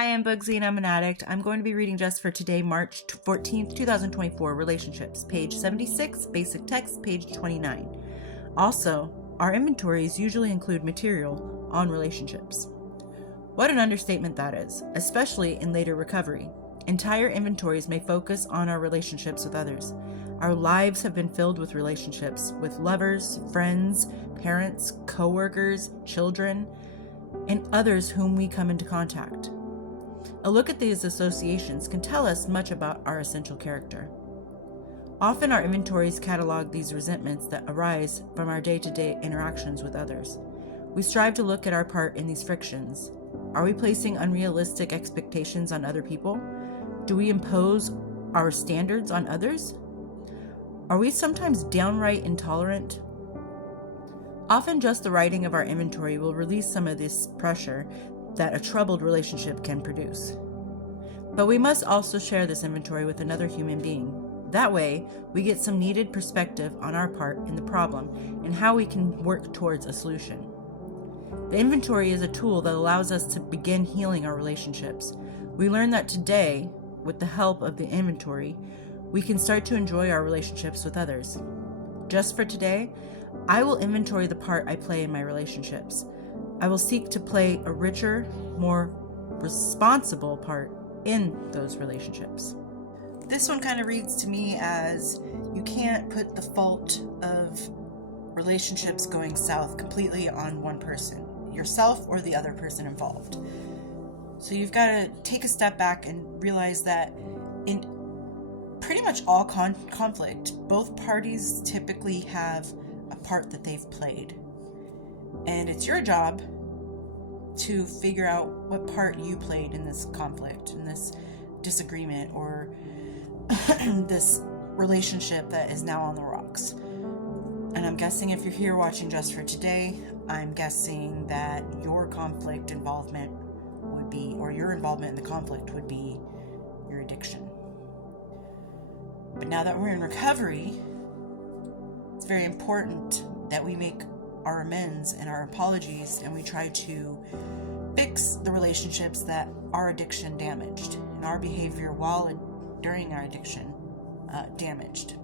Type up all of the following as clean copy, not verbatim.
Hi, I'm Bugsy and I'm an addict. I'm going to be reading just for today, March 14th, 2024, Relationships, page 76, basic text, page 29. Also, our inventories usually include material on relationships. What an understatement that is, especially in later recovery. Entire inventories may focus on our relationships with others. Our lives have been filled with relationships with lovers, friends, parents, coworkers, children, and others whom we come into contact. A look at these associations can tell us much about our essential character. Often our inventories catalog these resentments that arise from our day-to-day interactions with others. We strive to look at our part in these frictions. Are we placing unrealistic expectations on other people? Do we impose our standards on others? Are we sometimes downright intolerant? Often just the writing of our inventory will release some of this pressure that a troubled relationship can produce. But we must also share this inventory with another human being. That way, we get some needed perspective on our part in the problem and how we can work towards a solution. The inventory is a tool that allows us to begin healing our relationships. We learn that today, with the help of the inventory, we can start to enjoy our relationships with others. Just for today, I will inventory the part I play in my relationships. I will seek to play a richer, more responsible part in those relationships. This one kind of reads to me as you can't put the fault of relationships going south completely on one person, yourself or the other person involved. So you've got to take a step back and realize that in pretty much all conflict, both parties typically have a part that they've played. And it's your job to figure out what part you played in this conflict, in this disagreement, or this relationship that is now on the rocks. And I'm guessing if you're here watching just for today, I'm guessing that your conflict involvement would be, or your involvement in the conflict would be your addiction. But now that we're in recovery, it's very important that we make our amends and our apologies, and we try to fix the relationships that our addiction damaged and our behavior while and during our addiction damaged.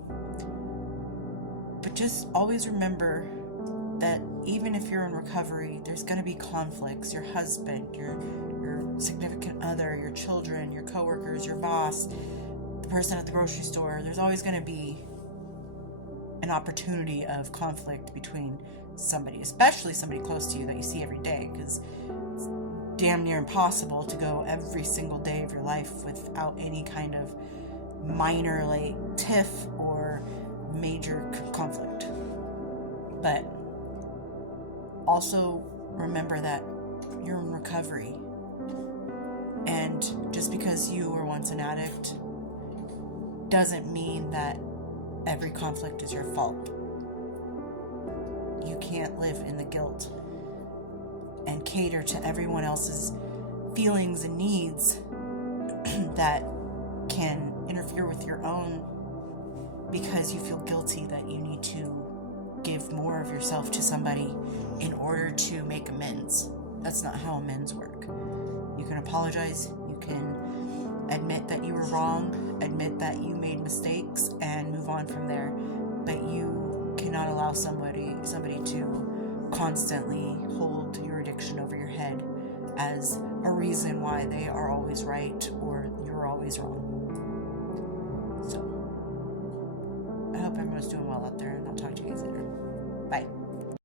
But just always remember that even if you're in recovery, there's going to be conflicts. Your husband, your significant other, your children, your coworkers, your boss, the person at the grocery store. There's always going to be an opportunity of conflict between somebody, especially somebody close to you that you see every day, because it's damn near impossible to go every single day of your life without any kind of minor tiff or major conflict. But also remember that you're in recovery, and just because you were once an addict doesn't mean that every conflict is your fault. You can't live in the guilt and cater to everyone else's feelings and needs that can interfere with your own because you feel guilty that you need to give more of yourself to somebody in order to make amends. That's not how amends work. You can apologize, you can admit that you were wrong, admit that you made mistakes, and move on from there. But you cannot allow somebody to constantly hold your addiction over your head as a reason why they are always right or you're always wrong. So, I hope everyone's doing well out there, and I'll talk to you guys later. Bye.